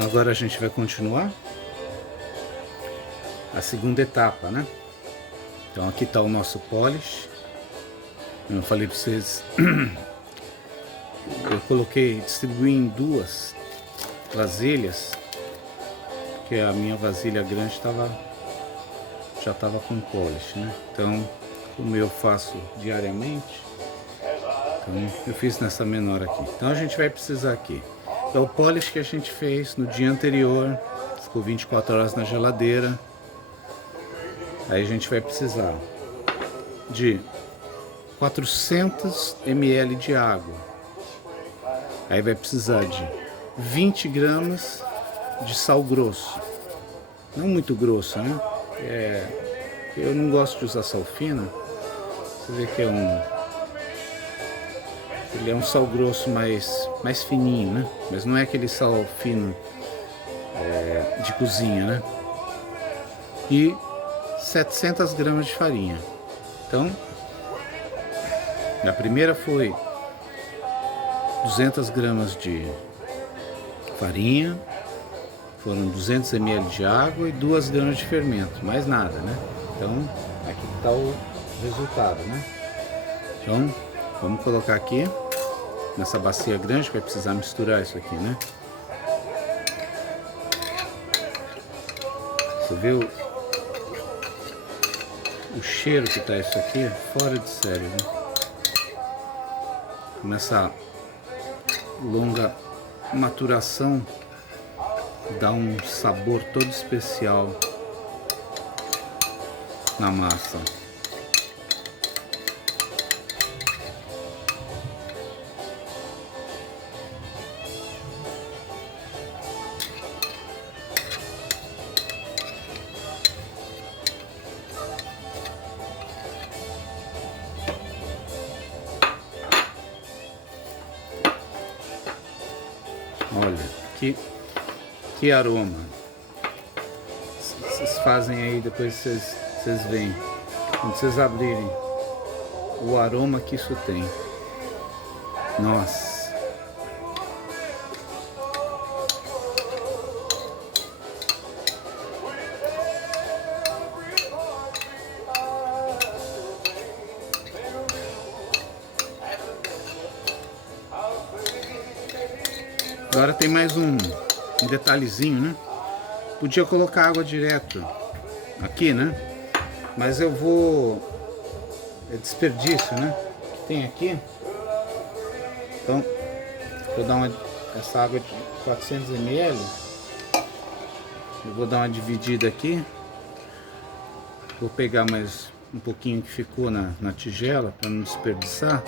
Então agora a gente vai continuar a segunda etapa, né? Então aqui está o nosso polish. Eu falei para vocês, eu distribuí em duas vasilhas, porque a minha vasilha grande já estava com polish, né? Então, como eu faço diariamente, então eu fiz nessa menor aqui. Então a gente vai precisar aqui. É o polish que a gente fez no dia anterior, ficou 24 horas na geladeira. Aí a gente vai precisar de 400 ml de água. Aí vai precisar de 20 gramas de sal grosso. Não muito grosso, né? Eu não gosto de usar sal fino. Você vê que ele é um sal grosso mais fininho, né? Mas não é aquele sal fino de cozinha, né? E 700 gramas de farinha. Então, a primeira foi 200 gramas de farinha, foram 200 ml de água e 2 gramas de fermento, mais nada, né? Então, aqui está o resultado, né? Então, vamos colocar aqui nessa bacia grande, vai precisar misturar isso aqui, né? Você vê o cheiro que tá isso aqui? Fora de sério, né? Nessa longa maturação dá um sabor todo especial na massa. Olha, que aroma. Vocês fazem aí, depois vocês veem. Quando vocês abrirem, o aroma que isso tem. Nossa. Agora tem mais um detalhezinho, né? Podia colocar água direto aqui, né? Mas eu vou... É desperdício, né? Que tem aqui. Então, vou dar essa água de 400 ml. Eu vou dar uma dividida aqui. Vou pegar mais um pouquinho que ficou na tigela para não desperdiçar.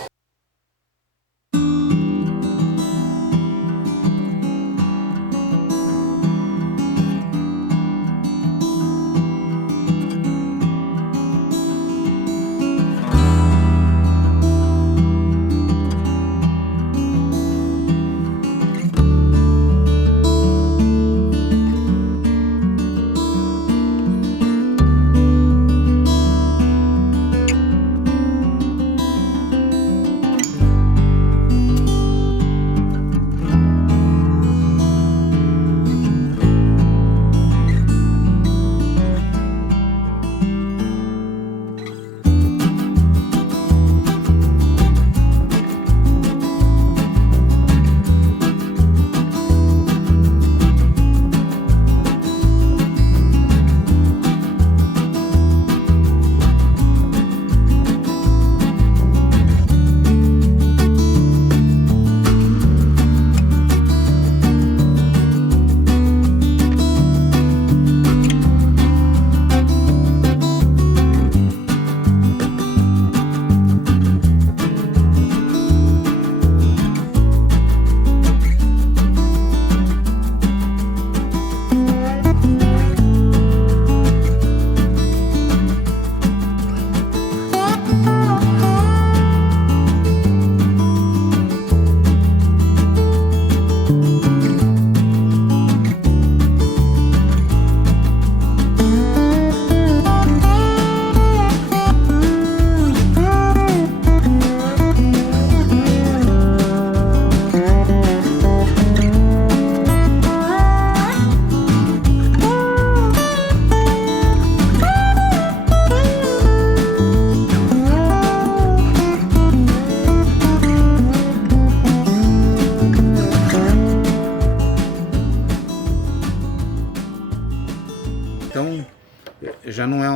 já não é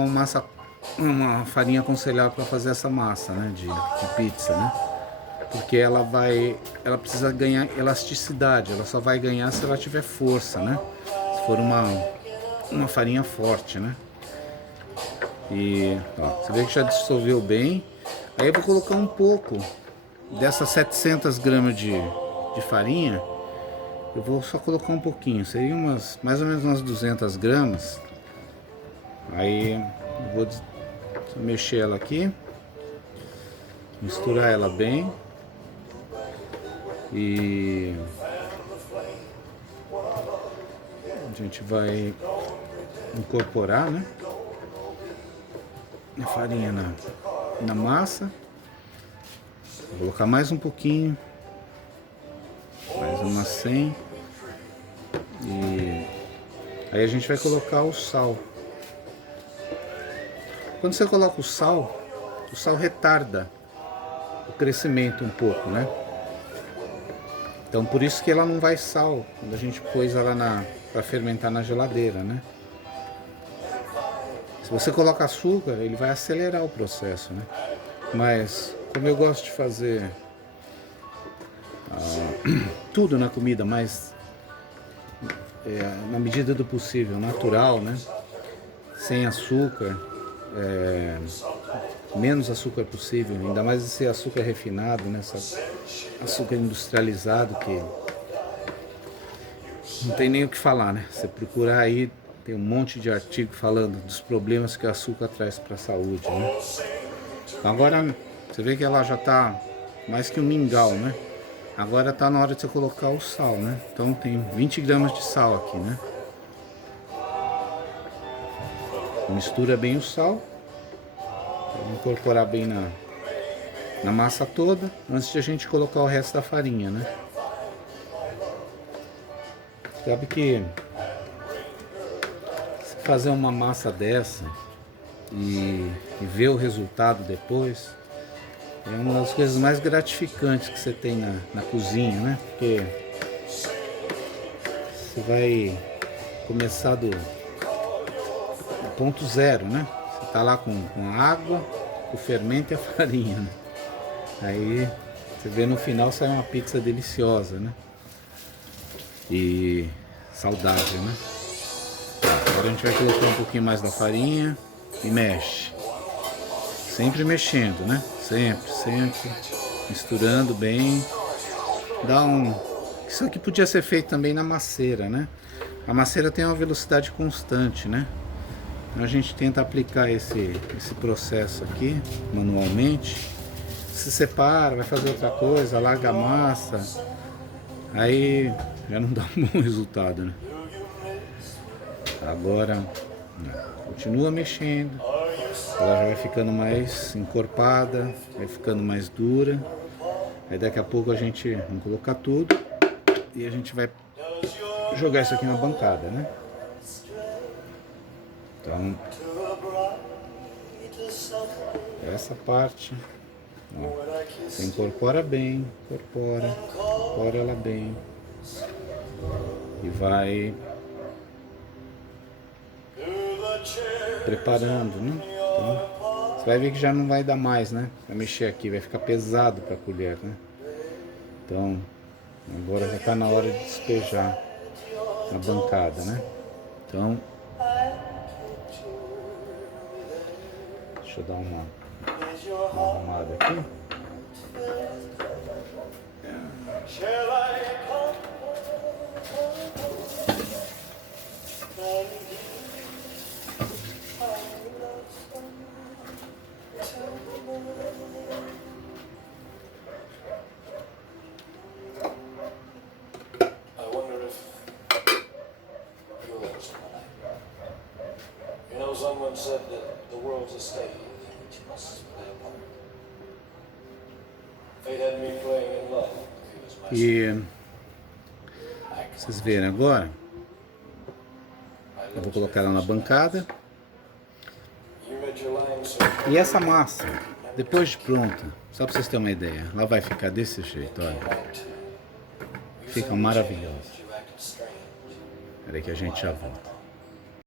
uma farinha aconselhável para fazer essa massa, né, de pizza, né? Porque ela precisa ganhar elasticidade, ela só vai ganhar se ela tiver força, né? Se for uma farinha forte, né? E ó, você vê que já dissolveu bem. Aí eu vou colocar um pouco dessas 700 gramas de farinha. Eu vou só colocar um pouquinho, seria mais ou menos umas 200 gramas. Aí eu vou mexer ela aqui, misturar ela bem e a gente vai incorporar, né, a farinha na massa. Vou colocar mais um pouquinho, mais umas 100. E aí a gente vai colocar o sal. Quando você coloca o sal retarda o crescimento um pouco, né? Então por isso que ela não vai sal quando a gente pôs ela para fermentar na geladeira, né? Se você coloca açúcar, ele vai acelerar o processo, né? Mas como eu gosto de fazer tudo na comida, mas na medida do possível, natural, né? Sem açúcar, menos açúcar possível, ainda mais esse açúcar refinado, né? Esse açúcar industrializado que não tem nem o que falar, né? Você procurar aí, tem um monte de artigo falando dos problemas que o açúcar traz para a saúde, né? Agora, você vê que ela já está mais que um mingau, né? Agora está na hora de você colocar o sal, né? Então tem 20 gramas de sal aqui, né? Mistura bem o sal, para incorporar bem na massa toda, antes de a gente colocar o resto da farinha, né? Sabe que se fazer uma massa dessa e ver o resultado depois, é uma das coisas mais gratificantes que você tem na cozinha, né? Porque você vai começar do ponto zero, né? Você tá lá com a água, o fermento e a farinha, né? Aí você vê no final sai uma pizza deliciosa, né? E saudável, né? Agora a gente vai colocar um pouquinho mais da farinha e mexe. Sempre mexendo, né? Sempre misturando bem. Isso aqui podia ser feito também na masseira, né? A masseira tem uma velocidade constante, né? Então a gente tenta aplicar esse processo aqui manualmente. Se separa, vai fazer outra coisa, larga a massa, aí já não dá um bom resultado, né? Agora continua mexendo, ela já vai ficando mais encorpada, vai ficando mais dura. Aí daqui a pouco a gente vai colocar tudo e a gente vai jogar isso aqui na bancada, né? Então essa parte, ó, você incorpora bem, incorpora ela bem e vai preparando, né? Então, você vai ver que já não vai dar mais, né? Vai mexer aqui, vai ficar pesado para a colher, né? Então agora já está na hora de despejar na bancada, né? Então deixa eu dar uma arrumada aqui. Someone said that the world's a stage in which you must play a part. Fate had me playing in love. E vocês verem agora, eu vou colocar ela na bancada. E essa massa, depois de pronta, só para vocês terem uma ideia, ela vai ficar desse jeito, olha. Fica maravilhosa. Espera aí que a gente já volta.